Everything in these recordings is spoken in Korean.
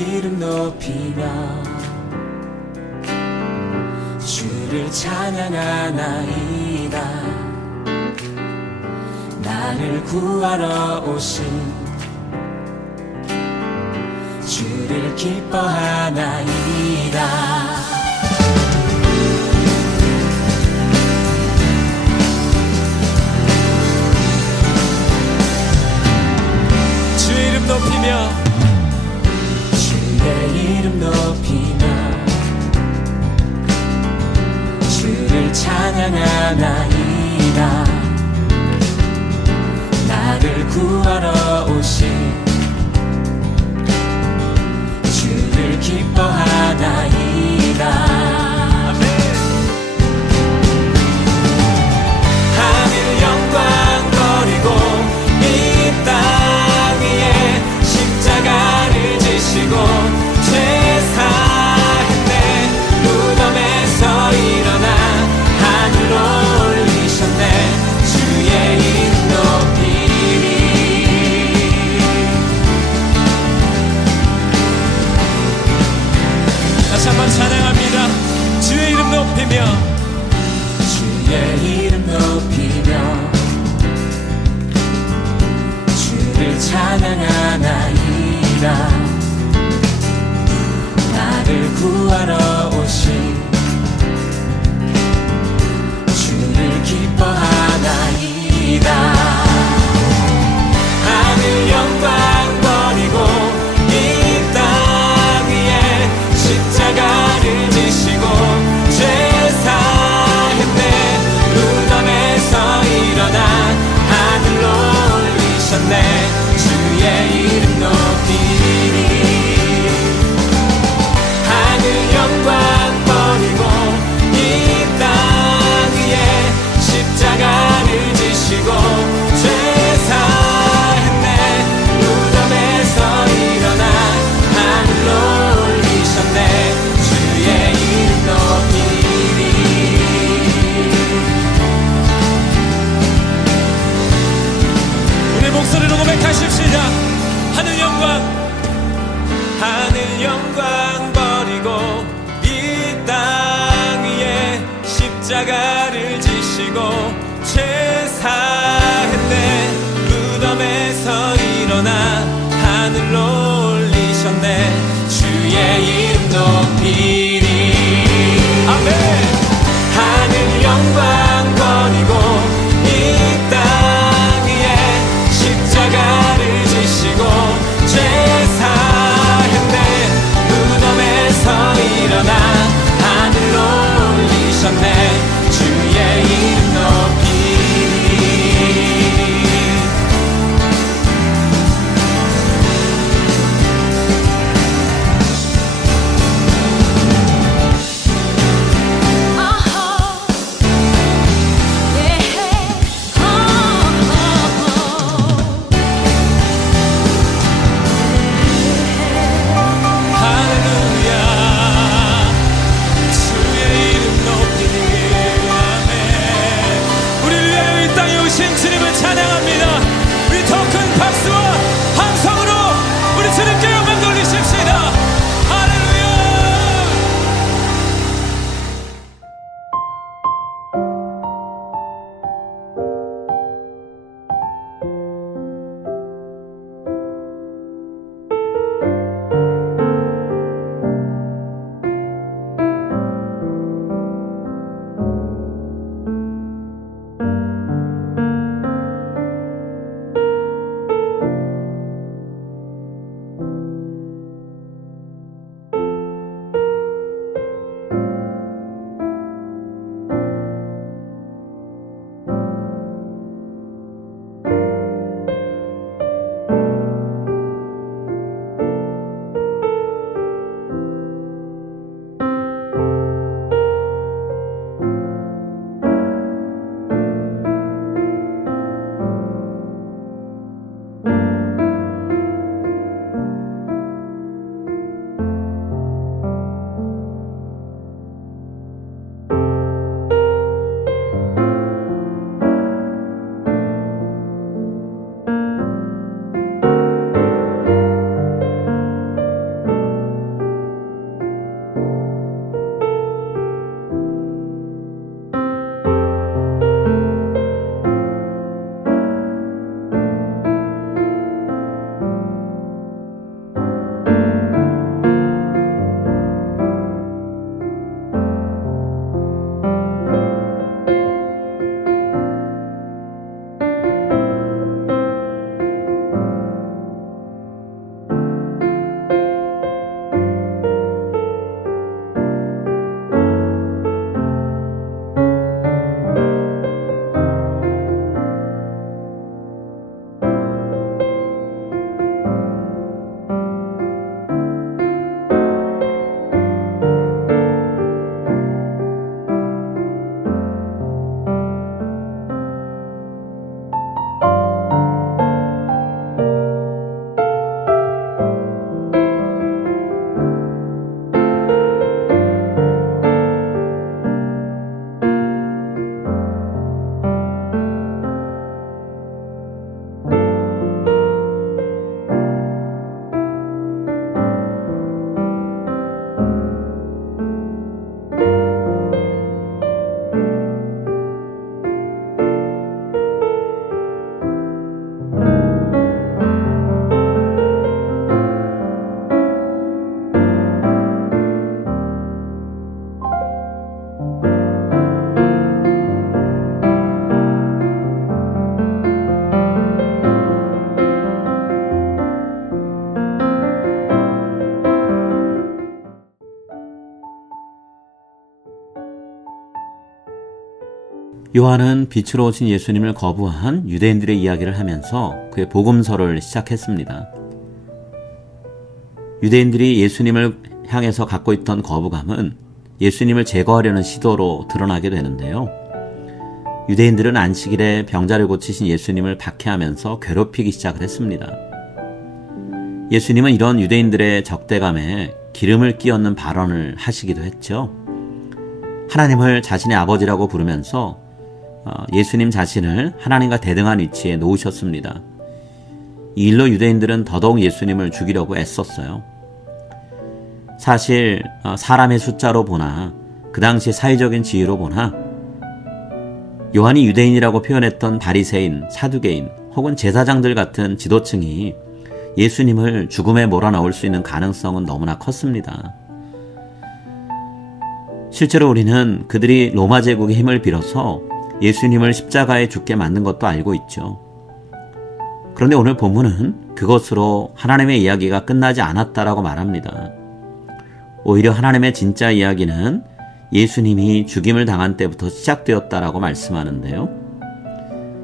이름 높이며 주를 찬양하나이다. 나를 구하러 오신 주를 기뻐하나이다. 주의 이름 높이며 주의 이름 높이며 주를 찬양하나이다. 나를 구하러 오신 주를 기뻐하나이다. 아멘. 하늘 영광 버리고 이 땅 위에 십자가를 지시고 죄 사했네. 무덤에서 일어나 하늘로 올리셨네. 주의 이름 높이리. 다시 한번 찬양합니다. 주의 이름 높이며 주의 이름 높이며 주를 찬양하나이다. 나를 구하러 오신 주를 기뻐하나이다. 하늘 영광 버리고 이 땅 위에 십자가를 지시고 죄 사했네. 무덤에서 일어나 하늘로 올리셨네. 주의 이름 높이리. 하늘 영광 버리고 이 땅 위에 십자가를 지시고 죄 사했네. 무덤에서 일어나 하늘로 올리셨네. 주의 이름 높이리. 우리 목소리로 고백하십시다. 하늘 영광 버리고 이 땅 위에 십자가를 지시고 죄 사했네. 무덤에서 일어나 하늘로 올리셨네. 주의 이름 높이리. 아멘. 하늘 영광 버리고 이 땅 위에 십자가를 지시고 죄 사했네. 무덤에서 일어나 하늘로 올리셨네. 주의 이름 높이리. 요한은 빛으로 오신 예수님을 거부한 유대인들의 이야기를 하면서 그의 복음서를 시작했습니다. 유대인들이 예수님을 향해서 갖고 있던 거부감은 예수님을 제거하려는 시도로 드러나게 되는데요. 유대인들은 안식일에 병자를 고치신 예수님을 박해하면서 괴롭히기 시작을 했습니다. 예수님은 이런 유대인들의 적대감에 기름을 끼얹는 발언을 하시기도 했죠. 하나님을 자신의 아버지라고 부르면서 예수님 자신을 하나님과 대등한 위치에 놓으셨습니다. 이 일로 유대인들은 더더욱 예수님을 죽이려고 애썼어요. 사실 사람의 숫자로 보나 그 당시 사회적인 지위로 보나 요한이 유대인이라고 표현했던 바리새인, 사두개인 혹은 제사장들 같은 지도층이 예수님을 죽음에 몰아넣을 수 있는 가능성은 너무나 컸습니다. 실제로 우리는 그들이 로마 제국의 힘을 빌어서 예수님을 십자가에 죽게 만든 것도 알고 있죠. 그런데 오늘 본문은 그것으로 하나님의 이야기가 끝나지 않았다라고 말합니다. 오히려 하나님의 진짜 이야기는 예수님이 죽임을 당한 때부터 시작되었다라고 말씀하는데요.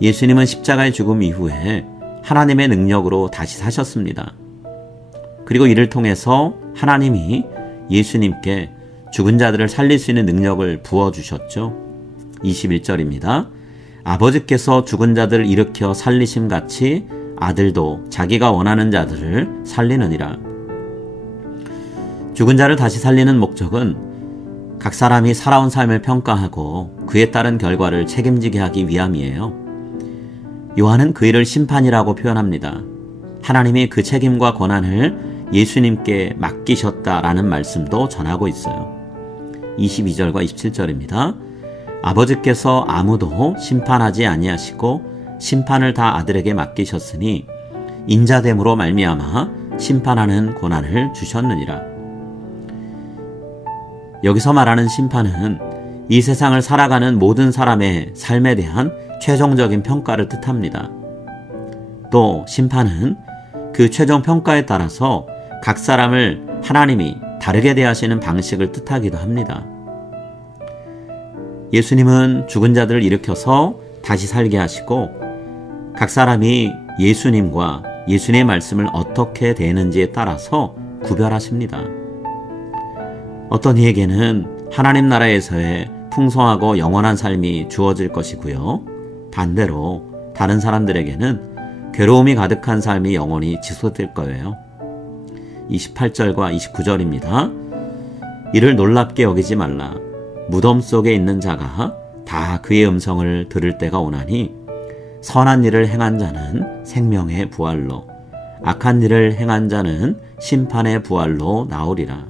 예수님은 십자가의 죽음 이후에 하나님의 능력으로 다시 사셨습니다. 그리고 이를 통해서 하나님이 예수님께 죽은 자들을 살릴 수 있는 능력을 부어주셨죠. 21절입니다. 아버지께서 죽은 자들을 일으켜 살리심같이 아들도 자기가 원하는 자들을 살리느니라. 죽은 자를 다시 살리는 목적은 각 사람이 살아온 삶을 평가하고 그에 따른 결과를 책임지게 하기 위함이에요. 요한은 그 일을 심판이라고 표현합니다. 하나님이 그 책임과 권한을 예수님께 맡기셨다라는 말씀도 전하고 있어요. 22절과 27절입니다. 아버지께서 아무도 심판하지 아니하시고 심판을 다 아들에게 맡기셨으니 인자됨으로 말미암아 심판하는 권한을 주셨느니라. 여기서 말하는 심판은 이 세상을 살아가는 모든 사람의 삶에 대한 최종적인 평가를 뜻합니다. 또 심판은 그 최종 평가에 따라서 각 사람을 하나님이 다르게 대하시는 방식을 뜻하기도 합니다. 예수님은 죽은 자들을 일으켜서 다시 살게 하시고 각 사람이 예수님과 예수님의 말씀을 어떻게 대하는지에 따라서 구별하십니다. 어떤 이에게는 하나님 나라에서의 풍성하고 영원한 삶이 주어질 것이고요. 반대로 다른 사람들에게는 괴로움이 가득한 삶이 영원히 지속될 거예요. 28절과 29절입니다. 이를 놀랍게 여기지 말라. 무덤 속에 있는 자가 다 그의 음성을 들을 때가 오나니 선한 일을 행한 자는 생명의 부활로 악한 일을 행한 자는 심판의 부활로 나오리라.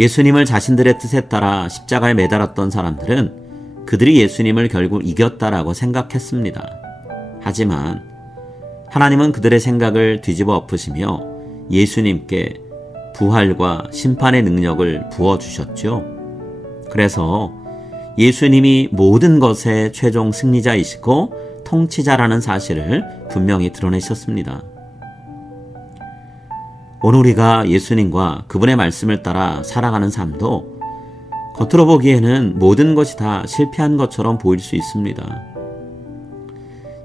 예수님을 자신들의 뜻에 따라 십자가에 매달았던 사람들은 그들이 예수님을 결국 이겼다라고 생각했습니다. 하지만 하나님은 그들의 생각을 뒤집어 엎으시며 예수님께 부활과 심판의 능력을 부어주셨죠. 그래서 예수님이 모든 것의 최종 승리자이시고 통치자라는 사실을 분명히 드러내셨습니다. 오늘 우리가 예수님과 그분의 말씀을 따라 살아가는 삶도 겉으로 보기에는 모든 것이 다 실패한 것처럼 보일 수 있습니다.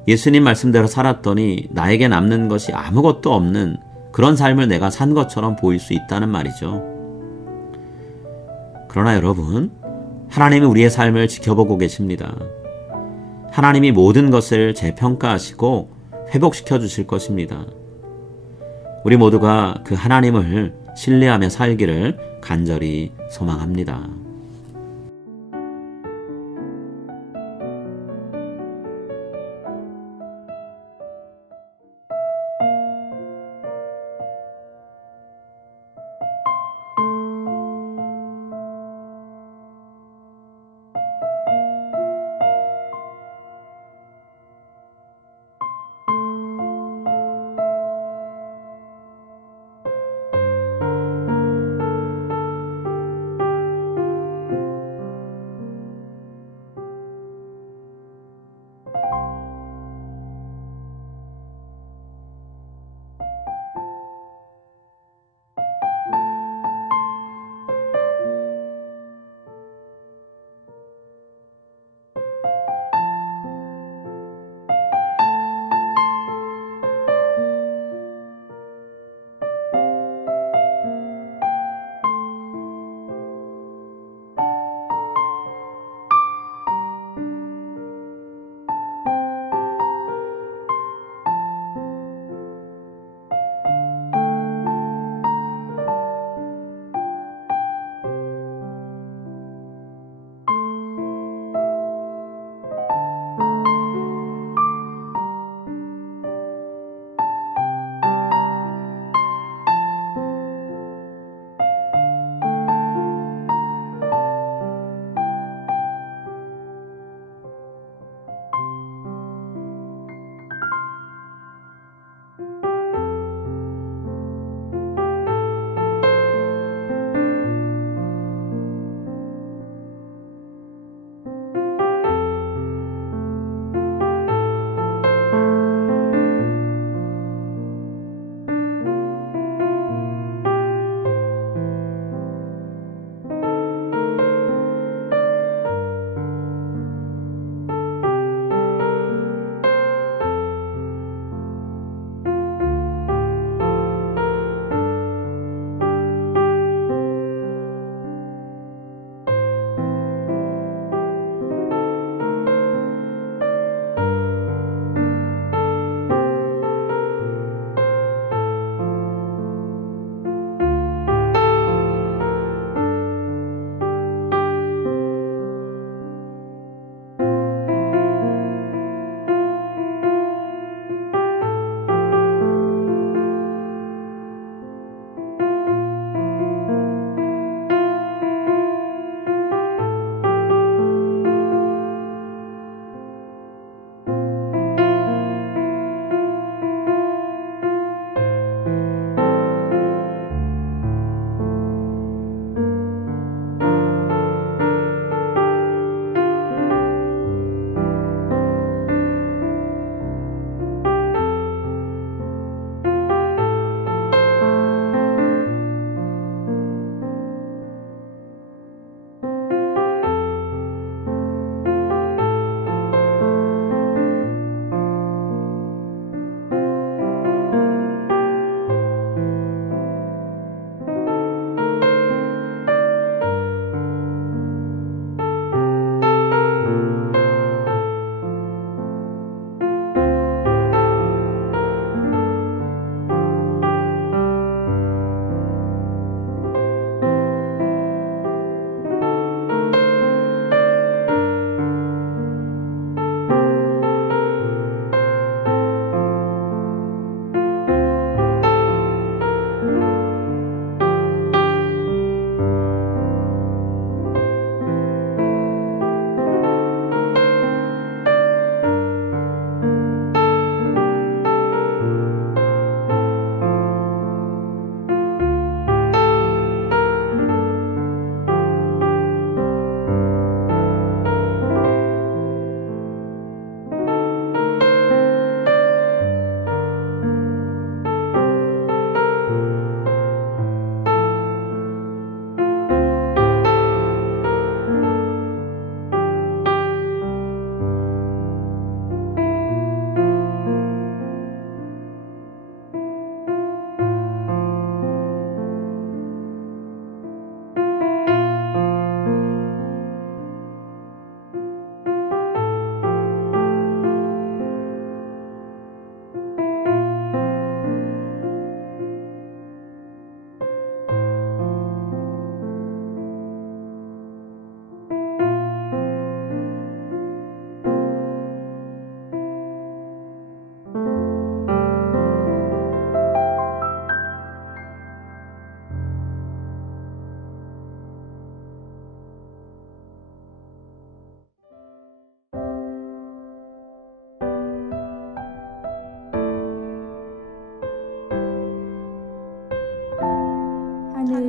예수님 말씀대로 살았더니 나에게 남는 것이 아무것도 없는 그런 삶을 내가 산 것처럼 보일 수 있다는 말이죠. 그러나 여러분, 하나님이 우리의 삶을 지켜보고 계십니다. 하나님이 모든 것을 재평가하시고 회복시켜 주실 것입니다. 우리 모두가 그 하나님을 신뢰하며 살기를 간절히 소망합니다.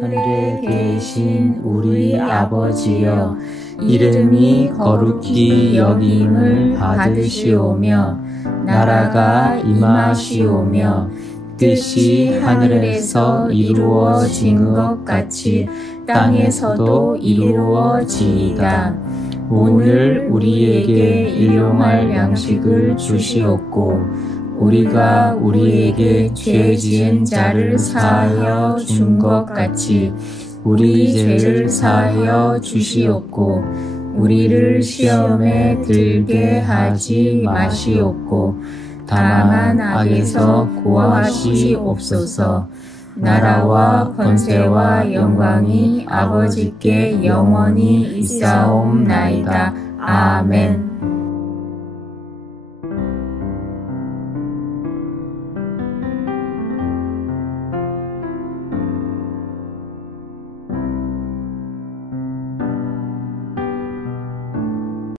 하늘에 계신 우리 아버지여, 이름이 거룩히 여김을 받으시오며 나라가 임하시오며 뜻이 하늘에서 이루어진 것 같이 땅에서도 이루어지이다. 오늘 우리에게 일용할 양식을 주시옵고 우리가 우리에게 죄 지은 자를 사하여 준 것 같이 우리 죄를 사하여 주시옵고 우리를 시험에 들게 하지 마시옵고 다만 악에서 구하시옵소서. 나라와 권세와 영광이 아버지께 영원히 있사옵나이다. 아멘.